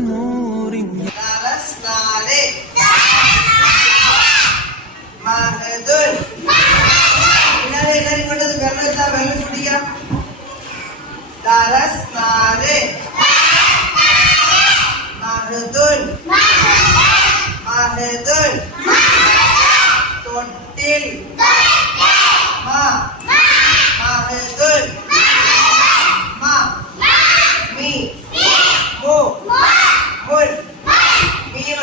നൂറിൻ തൊട്ടിൽ മഹദുൽ മീ മു മുൽ മീം.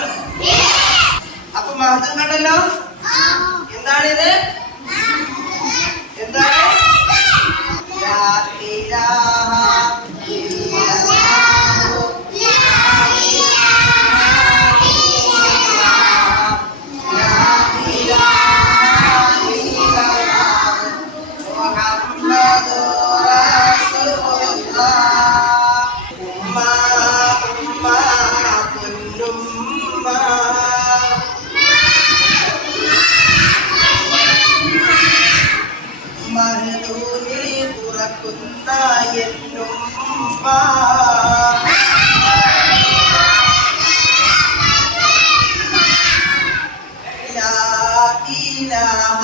അപ്പൊ മഹദുൽ കണ്ടല്ലോ. എന്താണിത്? എന്താണ്? ലാ ഇലാഹ ഇല്ലല്ലാഹു മഹദൂനിൽ തുറക്കുന്ന എന്നുമ്മ. ലാ ഇലാഹ